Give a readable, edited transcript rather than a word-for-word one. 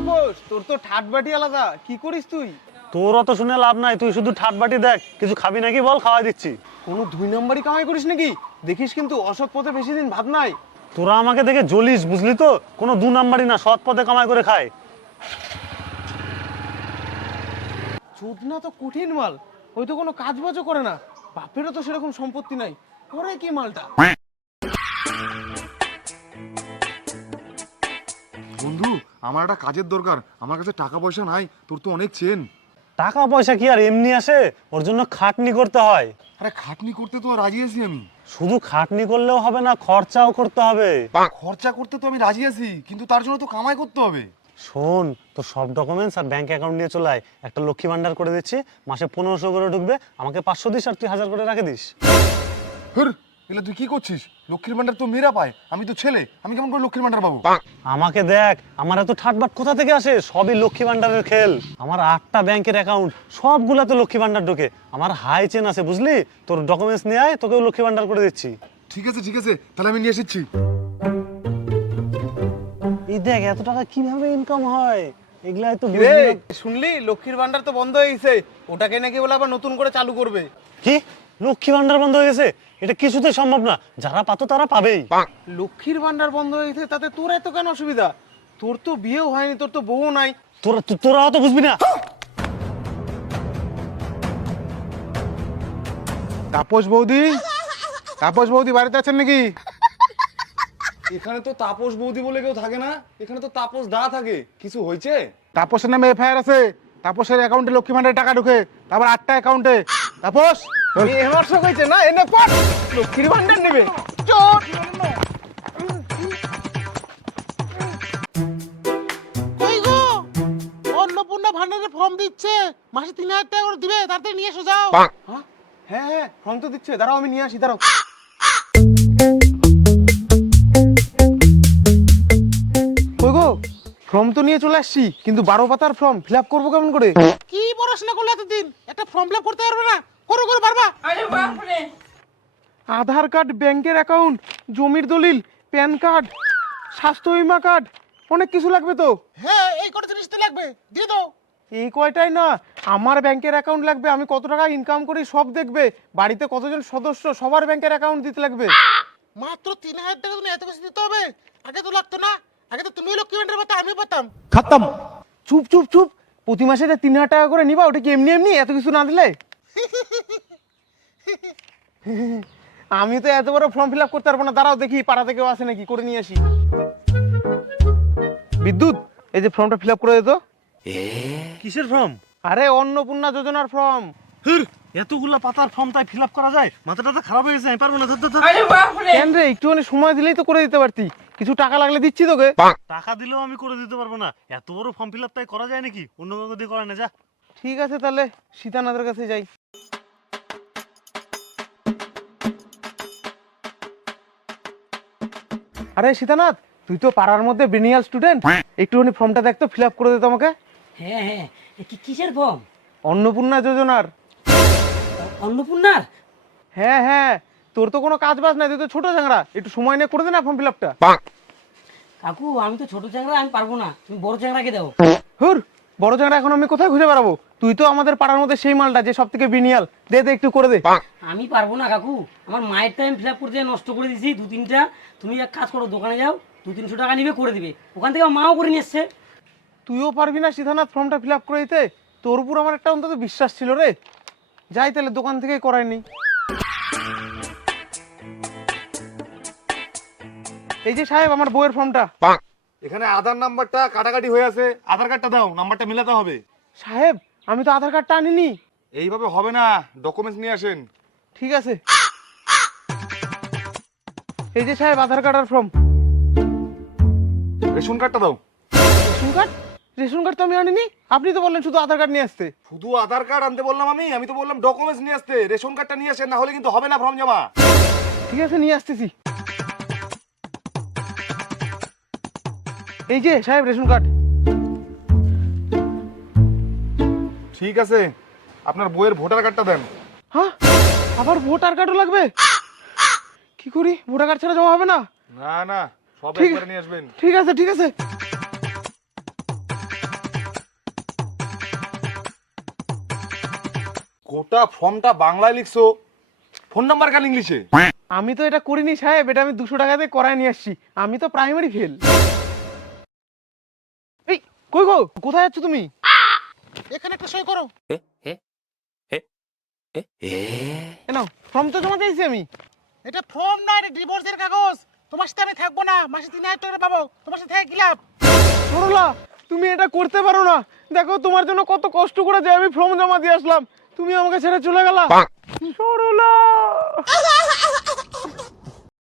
তাপস, তোর তো ঠাটবাটি আলাদা, কি করিস তুই? তোর অত শুনে লাভ নাই, তুই শুধু ঠাটবাটি দেখ। কিছু খাবি নাকি বল, খাওয়াই দিচ্ছি। কোনো 2 নম্বরই কামাই করিস নাকি? দেখিস কিন্তু অসৎ পথে বেশি দিন ভাত নাই। তোরা আমাকে দেখে জ্বলিস, বুঝলি তো? কোনো 2 নাম্বারই না, সৎ পথে কামাই করে খায়। চোদনা তো কঠিন মাল, ওই তো কোনো কাজ বাজও করে না, বাপেরও তো সেরকম সম্পত্তি নাই, করে কি মালটা? বন্ধু, আমার একটা কাজের দরকার, আমার কাছে টাকা পয়সা নাই, তোর তো অনেক চেন। টাকা পয়সা কি আর এমনি আসে? ওর জন্য খাটনি করতে হয়। আরে খাটনি করতে তো রাজি আছি আমি। শুধু খাটনি করলেও হবে না, খরচাও করতে হবে। খরচা করতে তো আমি রাজি আছি, কিন্তু তার জন্য তো কামাই করতে হবে। শোন, তোর সব ডকুমেন্টস আর ব্যাংক অ্যাকাউন্ট নিয়ে চলে আয়। একটা লক্ষ্মী ভান্ডার করে দিচ্ছি, মাসে 1500 করে ঢুকবে। আমাকে 500 দিস আর তুই 1000 করে রেখে দিস। হুর, এগুলো তুই কি করছিস? লক্ষ্মীর ভান্ডার তো মেয়েরা পায়, আমি তো ছেলে, আমি কেমন করে লক্ষ্মীর ভান্ডার পাবো? আমাকে দেখ, আমার এত ঠাটবাট কোথা থেকে আসে? সবই লক্ষ্মী ভান্ডারের খেল। আমার 8টা ব্যাংকের অ্যাকাউন্ট, সবগুলাতে লক্ষ্মী ভান্ডার ঢোকে। আমার হাই চেন আছে, বুঝলি? তোর ডকুমেন্টস নিয়ে আয়, তোকেও লক্ষ্মী ভান্ডার করে দিচ্ছি। ঠিক আছে ঠিক আছে, তাহলে আমি নিয়ে এসেছি। এই দেখ, এত টাকা কিভাবে ইনকাম হয়, এগুলাই তো রে, বুঝলি না। শুনলি লক্ষ্মীর ভান্ডার তো বন্ধ হয়ে গেছে, ওটাকে নাকি বলে আবার নতুন করে চালু করবে। কি? লক্ষ্মী ভান্ডার বন্ধ হয়ে গেছে? এটা কিছুতেই সম্ভব না। যারা পাতো তারা পাবেই। লক্ষ্মীর ভান্ডার বন্ধ হয়ে গেছে, তাতে তোর এত কেন অসুবিধা? তোর তো বিয়েও হয়নি, তোর তো বউ নাই। তোরা তো বুঝবি না। তাপস বৌদি, তাপস বৌদি বাড়িতে আছেন নাকি? এখানে তো তাপস বৌদি বলে কেউ থাকে না, এখানে তো তাপস দা থাকে। কিছু হয়েছে? তাপসের নামে এফআইআর আছে, তাপসের অ্যাকাউন্টে লক্ষ্মী ভান্ডার টাকা ঢুকে, তারপর 8টা অ্যাকাউন্টে। তাপস এবার সব হয়েছে না, এনে পর লক্ষ্মীর ভান্ডার নেবে। চোর! কই গো, অন্নপূর্ণা ভান্ডারের ফর্ম দিচ্ছে, মাসে 3000 টাকা করে দিবে, তাড়াতাড়ি নিয়ে এসো যাও। হ্যাঁ হ্যাঁ, ফর্ম তো দিচ্ছে, দাঁড়াও আমি নিয়ে আসি, দাঁড়াও। কই গো, ফর্ম তো নিয়ে চলে আসছি, কিন্তু 12 পাতার ফর্ম ফিল আপ করবো কেমন করে? কি পড়াশোনা করলে এতদিন, একটা ফর্ম ফিল আপ করতে পারবে না? করো করো পারবা? আধার কার্ড, ব্যাংকের অ্যাকাউন্ট, জমির দলিল, প্যান কার্ড, স্বাস্থ্য বীমা কার্ড, অনেক কিছু লাগবে তো। হ্যাঁ, এই কটা জিনিস তো লাগবে, দিয়ে দাও। এই কয়টাই না, আমার ব্যাংকের অ্যাকাউন্ট লাগবে, আমি কত টাকা ইনকাম করি সব দেখবে, বাড়িতে কতজন সদস্য সবার ব্যাংকের অ্যাকাউন্ট দিতে লাগবে। মাত্র 3000 টাকা তুমি এত কিছু দিতে হবে? আগে তো লাগতো না, আগে তো তুমিও লক্ষ্মী ভান্ডার পাতা, আমিও পাতাম। খতম। চুপ চুপ চুপ, প্রতি মাসে যে 3000 টাকা করে নিবা, ওটা কি এমনি এমনি এত কিছু না দিলে? আমি তো এত বড় ফর্ম ফিল আপ করতে পারবো না, দাঁড়াও দেখি পাড়া থেকেও আসে নাকি, করে নিয়ে আসি। বিদ্যুৎ, এই যে ফর্মটা ফিল আপ করে দিত। কিসের ফর্ম? আরে অন্নপূর্ণা যোজনার ফর্ম। এতগুলা পাতার ফর্ম তাই ফিল আপ করা যায়? মাথাটা তো খারাপ হয়ে গেছে, আমি পারবো না। ধর, ধর, ধর। কেন রে, একটুখানি সময় দিলেই তো করে দিতে পারতি, কিছু টাকা লাগলে দিচ্ছি তোকে। টাকা দিলেও আমি করে দিতে পারবো না। এত বড় ফর্ম ফিল আপ তাই করা যায় নাকি? অন্য কাউকে দিয়ে করা না, যা। ঠিক আছে, তাহলে সীতানাথের কাছে যাই। আরে সীতানাথ, তুই তো পাড়ার মধ্যে ব্রিনিয়াল স্টুডেন্ট, একটুখানি ফর্মটা দেখতো, ফিল আপ করে দিত আমাকে। হ্যাঁ হ্যাঁ, কিসের ফর্ম? অন্নপূর্ণা যোজনার। অন্নপূর্ণার? হ্যাঁ হ্যাঁ, তোর তো কোনো কাজ বাজ নাই, তুই তো ছোট চ্যাংড়া, একটু সময় নিয়ে করে দে না ফর্ম ফিল আপটা। কাকু, আমি তো ছোট চ্যাংড়া, আমি পারবো না, তুমি বড় চ্যাংড়াকে দাও। হুর, বড় চ্যাংড়া এখন আমি কোথায় খুঁজে বেড়াবো? তুই তো আমাদের পাড়ার মধ্যে সেই মালটা যে সব থেকে ব্রিনিয়াল, দে দে একটু করে দে। আমি পারবো না কাকু, আমার মায়ের টাইম ফিল আপ করতে নষ্ট করে দিয়েছি 2-3টা। তুমি এক কাজ করো, দোকানে যাও, 200-300 টাকা নিবে, করে দিবে। ওখান থেকে আমার মাও করে নিয়ে এসছে। তুইও পারবি না সীতানাথ ফর্মটা ফিল আপ করে দিতে? তোর উপর আমার একটা অন্তত বিশ্বাস ছিল রে। যাই তাহলে, দোকান থেকেই করায়নি। এই যে সাহেব, আমার বইয়ের ফর্মটা। এখানে আধার নাম্বারটা কাটাকাটি হয়ে আছে, আধার কার্ডটা দাও, নাম্বারটা মিলাতে হবে। সাহেব, আমি তো আধার কার্ডটা আনিনি। এইভাবে হবে না, ডকুমেন্টস নিয়ে আসেন। ঠিক আছে, এই যে সাহেব আধার কার্ড আর ফর্ম। রেশন কার্ডটা দাও। Ration card? রেশন কার্ড তো আমি আনিনি, আপনি তো বললেন শুধু আধার কার্ড নিয়ে আসতে। শুধু আধার কার্ড আনতে বললাম আমি তো বললাম ডকুমেন্টস নিয়ে আসতে। রেশন কার্ডটা নিয়ে আসেন, না হলে কিন্তু হবে না ফর্ম জমা। ঠিক আছে, নিয়ে আসতেছি। এই যে সাহেব রেশন কার্ড। ঠিক আছে, আপনার বইয়ের ভোটার কার্ডটা দেন। হ্যাঁ, আবার ভোটার কার্ডও লাগবে? কি করি, ভোটার কার্ড ছাড়া জমা হবে না? না না, সব ঠিক একবারে নিয়ে আসবেন। ঠিক আছে ঠিক আছে। গোটা ফর্মটা বাংলায় লিখছো, ফোন নাম্বার কেন ইংলিশে? আমি তো এটা করিনি সাহেব, এটা আমি 200 টাকাতে করায় নিয়ে আসছি। আমি তো প্রাইমারি ফেল। এই কই গো, কোথায় যাচ্ছ তুমি? এখানে একটা সই করো। নাও, ফর্ম তো জমা দিয়েছি আমি। এটা ফর্ম না, এটা ডিভোর্সের কাগজ। তোমার সাথে আমি থাকবো না, মাসে 3000 টাকা পাবো। তোমার সাথে থেকে কি লাভ? সরলা, তুমি এটা করতে পারো না। দেখো তোমার জন্য কত কষ্ট করে যে আমি ফর্ম জমা দিয়ে আসলাম, তুমি আমাকে ছেড়ে চলে গেলা। সরলা।